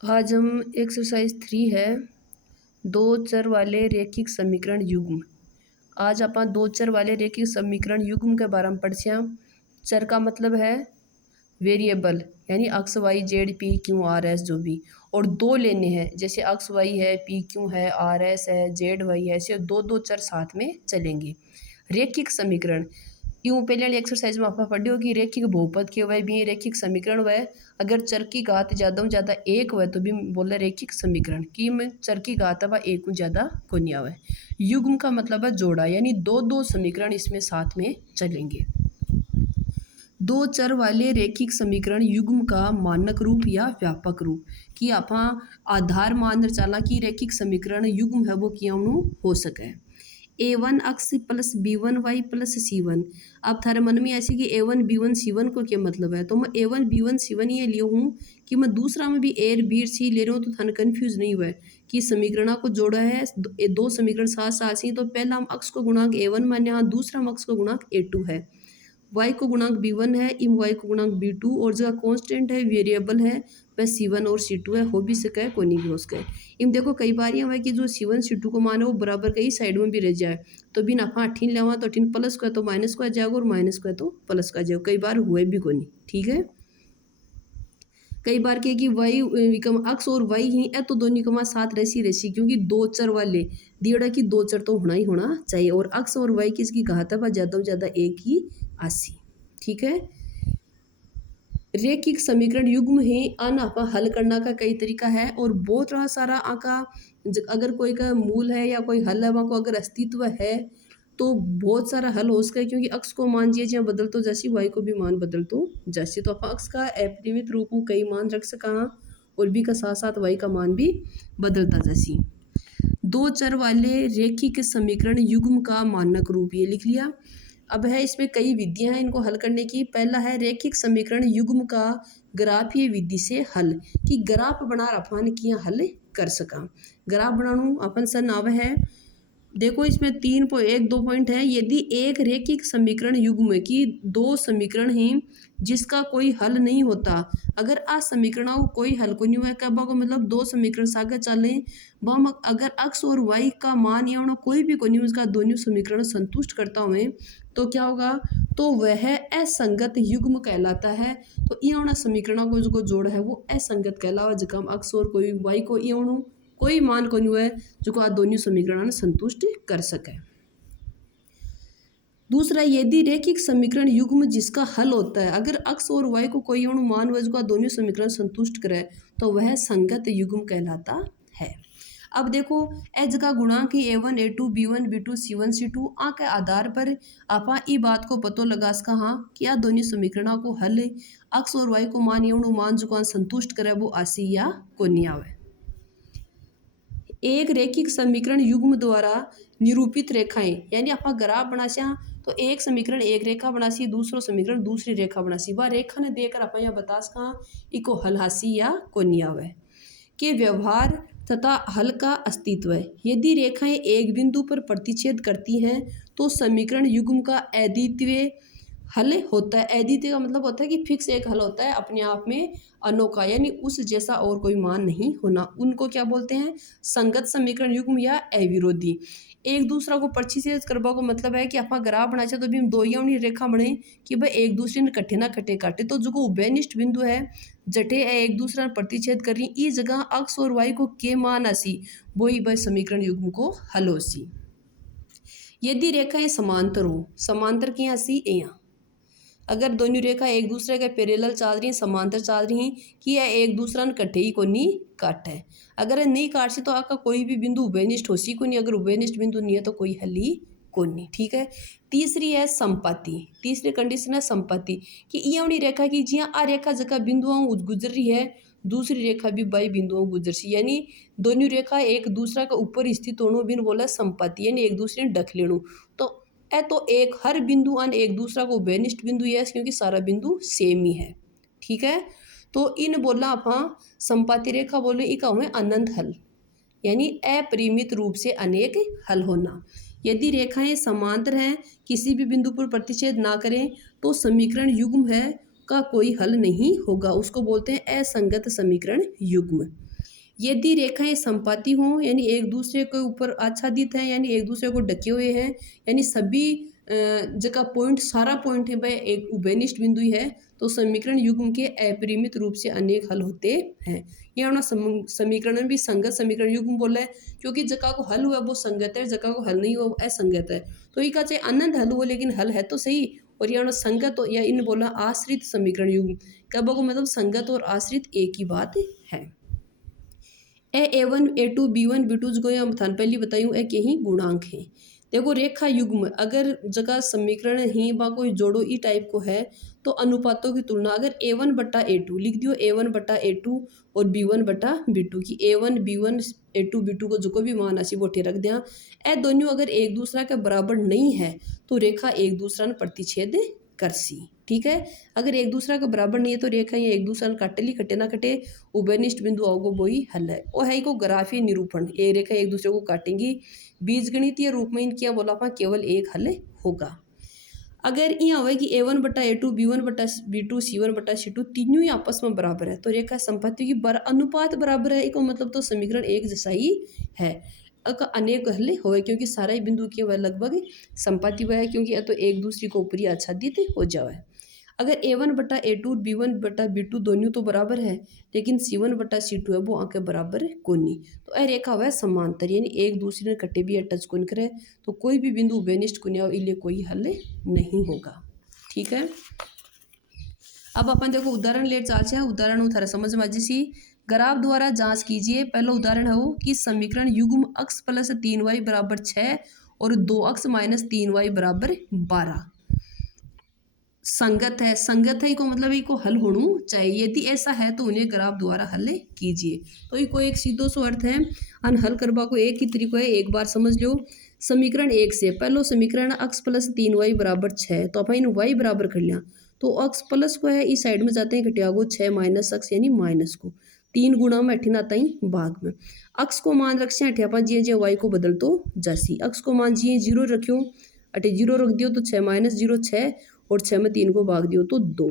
आज हम एक्सरसाइज 3 है दो चर वाले रैखिक समीकरण युग्म। आज आप दो चर वाले रैखिक समीकरण युग्म के बारे में पढ़ते हैं। चर का मतलब है वेरिएबल, यानी x y z p q r s जो भी, और दो लेने हैं, जैसे अक्स वाई है, पी क्यू है, आर एस है, जेड वाई है, ऐसे दो दो चर साथ में चलेंगे। रैखिक समीकरण यूँ पहले वाली एक्सरसाइज में आप पढ़ी होगी, रैखिक बहुपद के वह भी रैखिक समीकरण वह अगर चर की घात ज़्यादा में ज़्यादा एक हुआ तो भी बोला रैखिक समीकरण की में चर की घात वह एक में ज़्यादा को नहीं आवे। युग्म का मतलब है जोड़ा, यानी दो दो समीकरण इसमें साथ में चलेंगे। दो चर वाले रैखिक समीकरण युग्म का मानक रूप या व्यापक रूप कि आप आधार मान चला कि रैखिक समीकरण युग्म है वो किया हो सके। A1 अक्स plus B1 Y plus C1। अब थारे मन में ऐसी कि A1 B1 C1 को क्या मतलब है, तो मैं A1 B1 C1 ये लिया हूँ कि मैं दूसरा में भी A B C ले रहा हूँ, तो थाने कन्फ्यूज नहीं हुआ है कि समीकरणों को जोड़ा है। दो समीकरण साथ साथ सी, तो पहला हम अक्स को गुणांक A1 माने, यहाँ दूसरा हम अक्स को गुणांक A2 है, y को गुणांक B1 है, इम y को गुणांक B2, और जगह कांस्टेंट है वेरिएबल है वह C1 और C2 है। हो भी सके को नहीं भी हो सके। इम देखो कई बार ये है कि जो C1 C2 को मान है वो बराबर कई साइड में भी रह जाए, तो बिना आप अठीन लेवा तो अठीन प्लस का तो माइनस का जाएगा और माइनस का तो प्लस का जाएगा, कई बार हुए भी को नहीं। ठीक है, कई बार क्या कि वाई अक्स और वाई ही है तो दोनों कमा साथ रसी क्योंकि दो चर वाले दियोड़ा की दो चर तो होना ही होना चाहिए, और अक्स और वाई किसकी घात है ज़्यादा से ज़्यादा एक ही 80। ठीक है, रैखिक समीकरण युग्म है अन आपा हल करना का कई तरीका है, और बहुत सारा आका अगर कोई का मूल है या कोई हल है वहाँ को अगर अस्तित्व है तो बहुत सारा हल हो सके, क्योंकि अक्स को मान जिए जहाँ बदल तो जैसी वाई को भी मान बदल तो जैसे, तो आप अक्स का अपरिमित रूप में कई मान रख सका, और भी का साथ साथ वाई का मान भी बदलता जैसी। दो चर वाले रैखिक समीकरण युग्म का मानक रूप ये लिख लिया। अब है इसमें कई विधियां हैं इनको हल करने की। पहला है रैखिक समीकरण युग्म का ग्राफीय विधि से हल, कि ग्राफ बना अपन किया हल कर सका। ग्राफ बनाणु अपन सर नाव है, देखो इसमें 3.1 2 पॉइंट है। यदि एक रैखिक समीकरण युग्म की दो समीकरण हैं जिसका कोई हल नहीं होता, अगर आ समीकरणों को कोई हल को नहीं हुआ, कब को मतलब दो समीकरण सागे चले वह अगर अक्स और वाई का मान या कोई भी को नहीं उसका दोनों समीकरण संतुष्ट करता हुए, तो क्या होगा, तो वह असंगत युग्म कहलाता है। तो ये समीकरणों को जो जोड़ है वो असंगत कहलावा, जब हम अक्स और कोई वाई को ये कोई मान को नहीं हुआ जो को दोनों समीकरण संतुष्ट कर सके। दूसरा, यदि रैखिक समीकरण युग्म जिसका हल होता है, अगर अक्स और वाई को कोई मान हुआ जो दोनों समीकरण संतुष्ट करे, तो वह संगत युग्म कहलाता है। अब देखो एज का गुणांक ही A1 A2 B1 B2 C1 C2 आ के आधार पर आपा ई बात को पतो लगा सका हाँ कि आ दोनों समीकरणों को हल अक्स और वाई को मान मान जो संतुष्ट करे वो आसी या को नहीं आवे। एक रैखिक समीकरण युग्म द्वारा निरूपित रेखाएं, यानी आप ग्राफ बनासे तो एक समीकरण एक रेखा बनासी, दूसरो समीकरण दूसरी रेखा बनासी, वह रेखा ने देकर आप यहाँ बता सका इको हल हासी या को नहीं आवे। के व्यवहार तथा हल का अस्तित्व है। यदि रेखाएं एक बिंदु पर प्रतिच्छेद करती हैं तो समीकरण युग्म का अद्वितीय हल होता है। अद्वितीय का मतलब होता है कि फिक्स एक हल होता है अपने आप में अनोखा, यानी उस जैसा और कोई मान नहीं होना। उनको क्या बोलते हैं, संगत समीकरण युग्म या अविरोधी। एक दूसरा को प्रतिच्छेद करवा को मतलब है कि आप ग्राफ बना चाहे तो भी हम दो या रेखा बने कि भाई एक दूसरे ने कट्ठे ना कट्ठे काटे, तो जो उभयनिष्ठ बिंदु है जटे एक दूसरा प्रतिच्छेद कर रही इस जगह अक्स और वाई को के मान आसी वही भाई समीकरण युग्म को हल हो सी। यदि रेखाएं समांतर हो, समांतर की आसी यहाँ, अगर दोनों रेखा एक दूसरे के पैरेलल चल रही हैं, समांतर चल रही हैं कि यह एक दूसरा ने कट्ठे ही को नहीं काटे है। अगर ये नहीं काट सी तो आपका कोई भी बिंदु उभयनिष्ठ हो सी को नहीं, अगर उभयनिष्ठ बिंदु नहीं है तो कोई हल ही को नहीं। ठीक है, तीसरी है संपत्ति। तीसरी कंडीशन है संपत्ति कि ये वाली रेखा की जी आ रेखा जगह बिंदुओं गुजर रही है, दूसरी रेखा भी बाई बिंदुओं गुजर सी, यानी दोनों रेखा एक दूसरा के ऊपर स्थित होनो बिन बोला संपत्ति, यानी एक दूसरे ने ढक लेनो। तो तो एक हर बिंदु अन एक दूसरा को उभयनिष्ठ बिंदु है क्योंकि सारा बिंदु सेम ही है। ठीक है, तो इन बोला आप संपाती रेखा बोले इका हुए अनंत हल, यानी अपरिमित रूप से अनेक हल होना। यदि रेखाएं समांतर हैं, किसी भी बिंदु पर प्रतिच्छेद ना करें, तो समीकरण युग्म है का कोई हल नहीं होगा, उसको बोलते हैं असंगत समीकरण युग्म। यदि रेखाएं संपाती हों यानी एक दूसरे के ऊपर आच्छादित हैं यानी एक दूसरे को ढके हुए हैं यानी सभी जगह पॉइंट सारा पॉइंट है भाई एक उभयनिष्ठ बिंदु ही है तो समीकरण युग्म के अपरिमित रूप से अनेक हल होते हैं। यहाँ समीकरण में भी संगत समीकरण युग्म बोला है क्योंकि जगह को हल हुआ वो संगत है, जगह को हल नहीं हुआ असंगत है। तो ये चाहे अनंत हल हुआ लेकिन हल है तो सही। और यहाँ संगत या इन बोला आश्रित समीकरण युग्म कब को मतलब संगत और आश्रित एक ही बात है। A1 A2 B1 B2 जो हम थान पहले बतायूँ ए के ही गुणांक है। देखो रेखा युग्म अगर जगह समीकरण ही बा कोई जोड़ो ई टाइप को है तो अनुपातों की तुलना अगर A1 बटा A2 लिख दियो A1 बटा A2 और B1 बटा B2 की A1 B1 A2 B2 को जो को भी मान आसी बोटे रख दिया। ए दोनों अगर एक दूसरा के बराबर नहीं है तो रेखा एक दूसरा ने प्रतिच्छेद करसी। ठीक है, अगर एक दूसरा के बराबर नहीं है तो रेखा ये एक दूसरा कटेली कटे ना कटे उभयनिष्ठ बिंदु आओगे वो ही हल है। और है को ग्राफीय निरूपण ये रेखा एक दूसरे को काटेंगी बीजगणितीय रूप में इनकी बोला पा केवल एक हल होगा। अगर यहाँ हुआ कि A1 बटा A2 B1 बटा B2 C1 बटा C2 तीनों ही आपस में बराबर है तो रेखा संपत्ति की अनुपात बराबर है इसका मतलब तो समीकरण एक जैसा ही है। अनेक हल होए क्योंकि सारा ही बिंदु के वह लगभग संपत्ति वह है क्योंकि यह तो एक दूसरे को ऊपरी आच्छादित हो जाए। अगर A1 बटा A2 B1 बटा B2 दोनों तो बराबर है लेकिन C1 बटा C2 है वो आके बराबर कोनी तो यह रेखा वह समांतर यानी एक दूसरे ने कटे भी टच कौन करे तो कोई भी बिंदु उभयनिष्ठ कुनिया इसलिए कोई हल नहीं होगा। ठीक है, अब अपन देखो उदाहरण ले चालते हैं। उदाहरण थारा समझ में सी ग्राफ द्वारा जांच कीजिए। पहला उदाहरण है वो कि समीकरण युग्म x प्लस 3y बराबर 6 और 2 x माइनस 3y बराबर 12 संगत है। संगत है को मतलब इको हल होना चाहिए यदि ऐसा है तो उन्हें ग्राफ द्वारा हल कीजिए। तो ये कोई एक सीधो सो अर्थ है अन हल करवा को एक ही तरीका है एक बार समझ लो। समीकरण एक से पहलो समीकरण x प्लस 3y बराबर 6 तो अपन इन y बराबर कर लिया तो x प्लस को है इस साइड में जाते हैं घटिया को 6 माइनस x यानी माइनस को 3 गुणा में अठिन आता ही भाग में x को मान रखे अठे अपन जी जे y को बदल तो जैसी x को मान जी 0 रखियो अठे 0 रख दियो तो 6 माइनस 0 6 और 6 में 3 को भाग दियो तो 2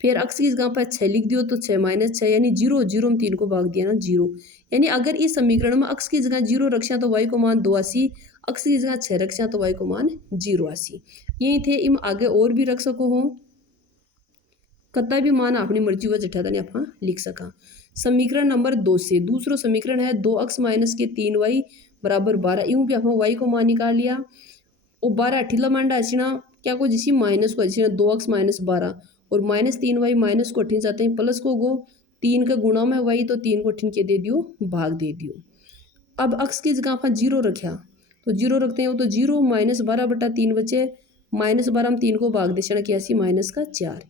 फिर x की जगह पर 6 लिख दियो तो 6 माइनस 6 यानी 0 0 में 3 को भाग दिया ना 0 यानी अगर इस समीकरण में x की जगह 0 रक्षा तो y को मान 2 आसी x की जगह 6 रक्षा तो y को मान 0 आसी। यही थे इम आगे और भी रख सको हो कत्ता भी मान अपनी मर्जी व जठा नहीं आप लिख सका। समीकरण नंबर 2 से दूसरा समीकरण है 2x माइनस के 3y बराबर 12 यूं भी आप y को मान निकाल लिया और 12 अठीला मान डाचना क्या को जिसी माइनस को अच्छी 2x माइनस 12 और माइनस 3y माइनस को अठीन जाते हैं प्लस को गो 3 का गुणा में y तो 3 को अठीन के दे दियो भाग दे दियो। अब x की जगह पर 0 रखा तो 0 रखते हैं वो तो 0 माइनस 12 बटा 3 बचे माइनस 12 में 3 को भाग देना कैसी माइनस का 4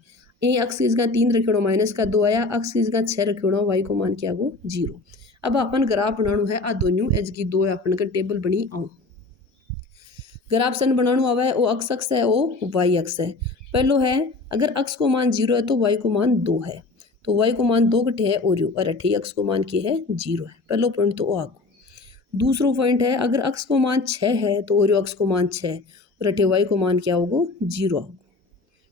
ये x की जगह 3 रखियो माइनस का 2 आया x की जगह 6 रखियो y को मान क्या गो 0। अब अपन ग्राफ बनाना है आ दोनों एज की 2 अपन का टेबल बनी आऊँ ग्राफ सन बनाना आवा है वो x अक्ष है वो y अक्ष है। पहलो है अगर x को मान 0 है तो y को मान 2 है तो y को मान 2 कटे है और अठे x को मान के है 0 है पहलो पॉइंट तो आगो। दूसरो पॉइंट है अगर x को मान 6 है तो और x को मान 6 और अठे y को मान क्या होगा 0 होगा।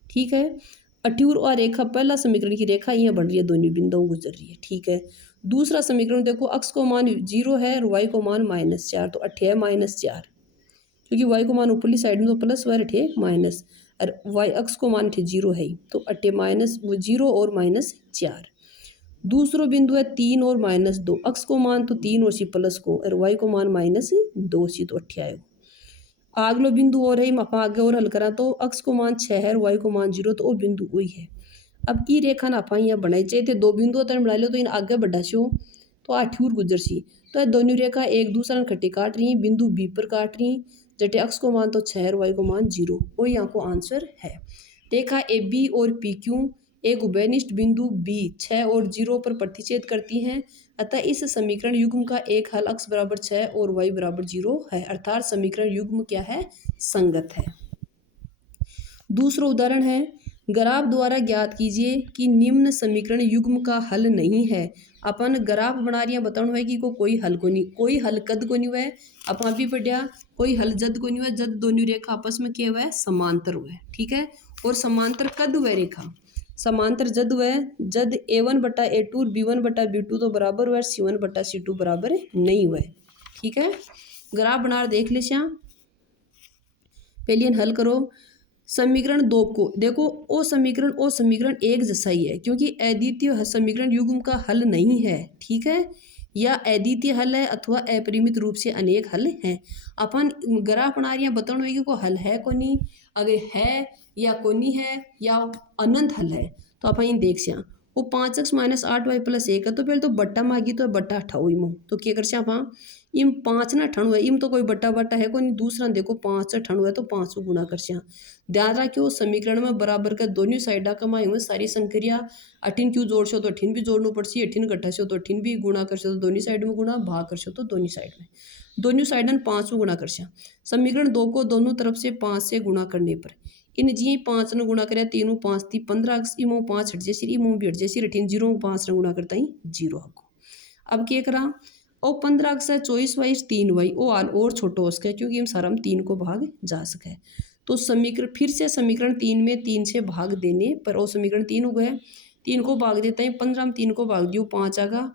ठीक है, अठ्यूर और रेखा पहला समीकरण की रेखा यहाँ बन रही है दोनों बिंदुओं गुजर रही है। ठीक है, दूसरा समीकरण देखो x को मान 0 है और y को मान -4 तो अठे है -4 क्योंकि y को मान ऊपरली साइड में तो प्लस व अठे माइनस और y x को मान 0 है तो अठे माइनस 0 और -4। दूसरो बिंदु है 3 और -2 x को मान तो 3 और सी प्लस को और y को मान -2 सी तो अठे आयो। अगलो बिंदु और है आप आगे और हल करा तो x को मान 6 है और y को मान 0 तो वो बिंदु वही है। अब ई रेखा ना आप यहाँ बनाई चाहिए थे 2 बिंदु तन बना लो तो इन आगे बढ़ा सो तो अठ्यूर गुजर सी तो दोनों रेखा एक दूसरा खट्टी काट रही बिंदु बी पर काट रही जटे x को मान तो 6 और y को मान 0 वो यहाँ को आंसर है। रेखा ए बी और पी क्यू एक उभयनिष्ठ बिंदु b 6 और 0 पर प्रतिच्छेद करती हैं अतः इस समीकरण युग्म का एक हल x बराबर 6 और y बराबर 0 है अर्थात समीकरण युग्म क्या है संगत है। दूसरा उदाहरण है ग्राफ द्वारा ज्ञात कीजिए कि निम्न समीकरण युग्म का हल नहीं है। अपन ग्राफ बना रही बताना है कि कोई हल को नहीं कोई हल कद को नहीं हुआ है अपन भी पढ़िया कोई हल जद को नहीं हुआ जद दोनों रेखा आपस में क्या हुआ है समांतर हुआ है। ठीक है, और समांतर कद हुआ रेखा समांतर जद व जद A1/A2 और B1/B2 तो बराबर हुआ, C1/C2 बराबर नहीं हुआ। ठीक है, ग्राफ बना देख ले श्याम। पहले हल करो समीकरण 2 को। देखो ओ समीकरण एक जैसा ही है, क्योंकि अद्वितीय समीकरण युग्म का हल नहीं है। ठीक है, या अद्वितीय हल है अथवा अपरिमित रूप से अनेक हल हैं। अपन ग्राफ बना रही हैं, बताना होगी को हल है को नहीं, अगर है या को नहीं है या अनंत हल है। तो अपन इन देख सिया वो 5x - 8y + 1 है, तो पहले तो बट्टा मांगी तो बट्टा हटाओ इमो, तो क्या कर सिया आप इम 5 ना ठण हुआ, इम तो कोई बट्टा बट्टा है को नहीं। दूसरा देखो 5 से ठण हुआ तो 5 को गुणा कर सिया। ध्यान रखियो समीकरण में बराबर का दोनों साइडा कमाई हुए सारी संक्रिया अठिन क्यों जोड़ सो तो अठिन भी जोड़ना पड़सी, अठिन घटा सो तो अठिन भी गुणा कर सो तो दोनों साइड में गुणा, भाग कर सो तो दोनों साइड में, दोनों साइड में 5 को गुणा कर सिया। समीकरण 2 को दोनों तरफ से 5 से गुणा करने पर इन जी 5 ने गुणा करे, 3 5 थी 15, इमो 5 हट जैसी, इमो भी हट जैसी, अठिन 0 5 ने गुणा करता ही 0 आपको। अब क्या करा और 15 से 24y 3y ओ आल और छोटो हो सके, क्योंकि हम सारा 3 को भाग जा सके। तो समीकरण फिर से समीकरण 3 में 3 से भाग देने पर और समीकरण 3 हो गए, 3 को भाग देता है, 15 में 3 को भाग दियो 5 आगा,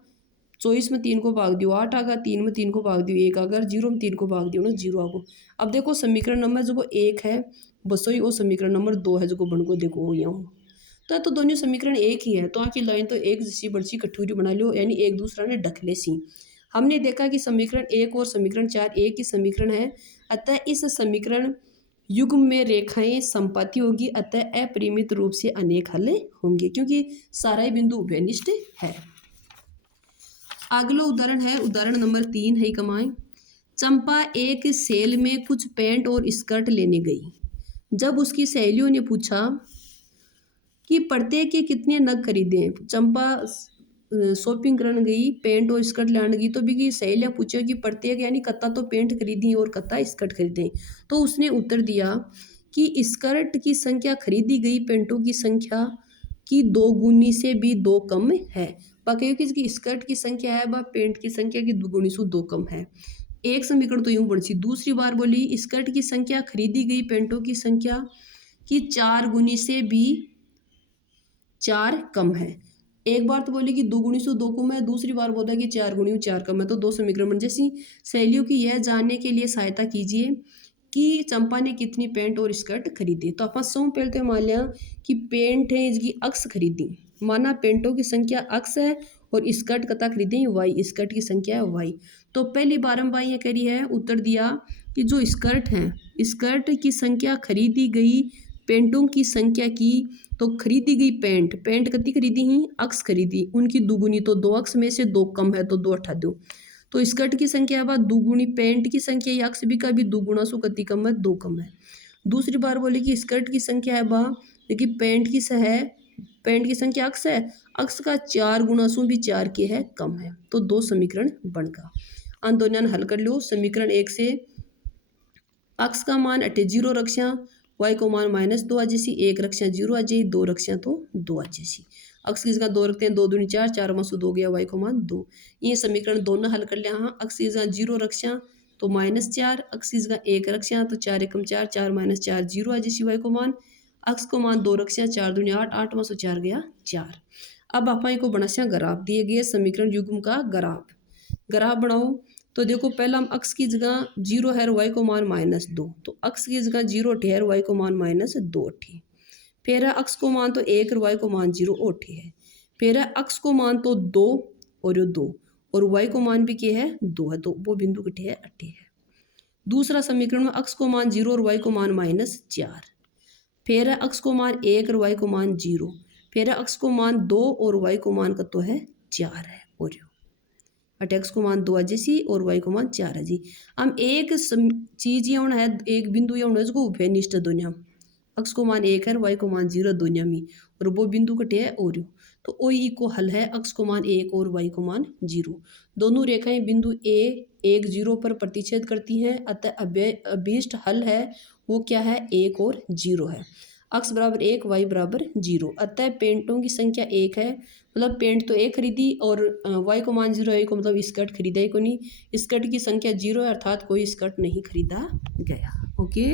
24 में 3 को भाग दियो 8 आगा, 3 में 3 को भाग दियो 1 आगा, 0 में 3 को भाग दियो ना 0 आगो। अब देखो समीकरण नंबर जो 1 है बसोई वो समीकरण नंबर 2 है जो बन को देखो हो यहाँ तो दोनों समीकरण एक ही है, तो आपकी लाइन तो एक जैसी बड़ी कटोरी बना लो, यानी एक दूसरा ने ढकले सी। हमने देखा कि समीकरण 1 और समीकरण 4 एक ही समीकरण है, अतः इस समीकरण युग्म में रेखाएं संपाती होगी, अतः अपरिमित रूप से अनेक हल होंगे, क्योंकि सारा ही बिंदु उभयनिष्ठ है। अगला उदाहरण है उदाहरण नंबर 3 है कमाएं। चंपा एक सेल में कुछ पैंट और स्कर्ट लेने गई। जब उसकी सहेलियों ने पूछा कि प्रत्येक के कितने नग खरीदे, चंपा शॉपिंग करने गई, पेंट और स्कर्ट लाने गई, तो भी सहेलियाँ पूछे कि प्रत्येक यानी कत्ता तो पेंट खरीदी और कत्ता स्कर्ट खरीदे। तो उसने उत्तर दिया कि स्कर्ट की संख्या खरीदी गई पेंटों की संख्या की 2 गुनी से भी 2 कम है। बाकी की स्कर्ट की संख्या है वह पेंट की संख्या की 2 गुनी से 2 कम है। एक समीकरण तो यूं बन सी। दूसरी बार बोली स्कर्ट की संख्या खरीदी गई पेंटों की संख्या की 4 गुनी से भी 4 कम है। एक बार तो बोली कि 2 गुनी से 2 कम है, दूसरी बार बोला कि 4 गुनी 4 कम है, तो 2 समीकरण बन जैसी। सहेलियों की यह जानने के लिए सहायता कीजिए कि चंपा ने कितनी पेंट और स्कर्ट खरीदी। तो अपन सौ पहले तो मान लिया कि पेंट है इसकी अक्स खरीदी, माना पेंटों की संख्या अक्स है और स्कर्ट कता खरीदी वाई, स्कर्ट की संख्या है वाई। तो पहली बार हम ये करी है उत्तर दिया कि जो स्कर्ट है स्कर्ट की संख्या खरीदी गई पेंटों की संख्या की, तो खरीदी गई पेंट कितनी खरीदी ही अक्स खरीदी, उनकी दुगुनी, तो 2 अक्स में से 2 कम है तो 2 हटा दो। तो स्कर्ट की संख्या है दुगुनी पेंट की संख्या या अक्स भी का भी 2 गुना सो कति कम है 2 कम है। दूसरी बार बोले कि स्कर्ट की संख्या है लेकिन पेंट की संख्या अक्स है, अक्स का 4 गुना सो भी 4 के है कम है, तो 2 समीकरण बनगा। अन दोनों हल कर लो। समीकरण 1 से अक्स का मान 0 रक्षा, y को मान -2 आ जैसी, 1 रक्षा 0 आ जाए, 2 रक्षा तो 2 आ जैसी। अक्स की जगह 2 रखते हैं, 2 दूनी 4, 4 में से 2 गया, y को मान 2। ये समीकरण दोनों हल कर लिया। हाँ, अक्स की जगह 0 रक्षा तो -4, अक्स की जगह 1 रक्षा तो 4 एकम 4, 4 - 4 0 आ जैसी, y को मान, अक्स को मान 2 रक्षा 4 दूनी 8, 8 में से 4 गया 4। अब आप को बनाया ग्राफ दिए गए समीकरण युग्म का ग्राफ बनाओ। तो देखो पहला हम अक्स की जगह 0 है, y को मान -2, तो अक्स की जगह 0 है, y को मान -2 है। फिर अक्स को मान तो 1 और y को मान 0 है। फिर अक्स को मान तो 2 और ये 2 और y को मान भी क्या है 2 है, तो वो बिंदु कटे है 8 है। दूसरा समीकरण में अक्स को मान 0 और y को मान -4, फिर अक्स को मान 1 और y को मान 0, फिर अक्स को मान 2 और y को मान कतो है 4 है, और x को मान 2 जैसी और y को मान 4 है जी। हम एक चीज ये होना है, एक बिंदु ये होना है जिसको उभयनिष्ठ दुनिया, अक्स को मान 1 है y को मान 0 दुनिया में, और वो बिंदु कटे है और तो ओ ई को हल है अक्स को मान 1 और y को मान 0। दोनों रेखाएं बिंदु a 1 0 पर प्रतिच्छेद करती हैं, अतः अभीष्ट हल है वो क्या है 1 और 0 है। अक्स बराबर 1 y बराबर 0, अतः पेंटों की संख्या 1 है, मतलब पेंट तो 1 खरीदी और y को मान 0 है, को मतलब स्कर्ट खरीदा ही को नहीं, स्कर्ट की संख्या 0 है, अर्थात कोई स्कर्ट नहीं खरीदा गया। ओके।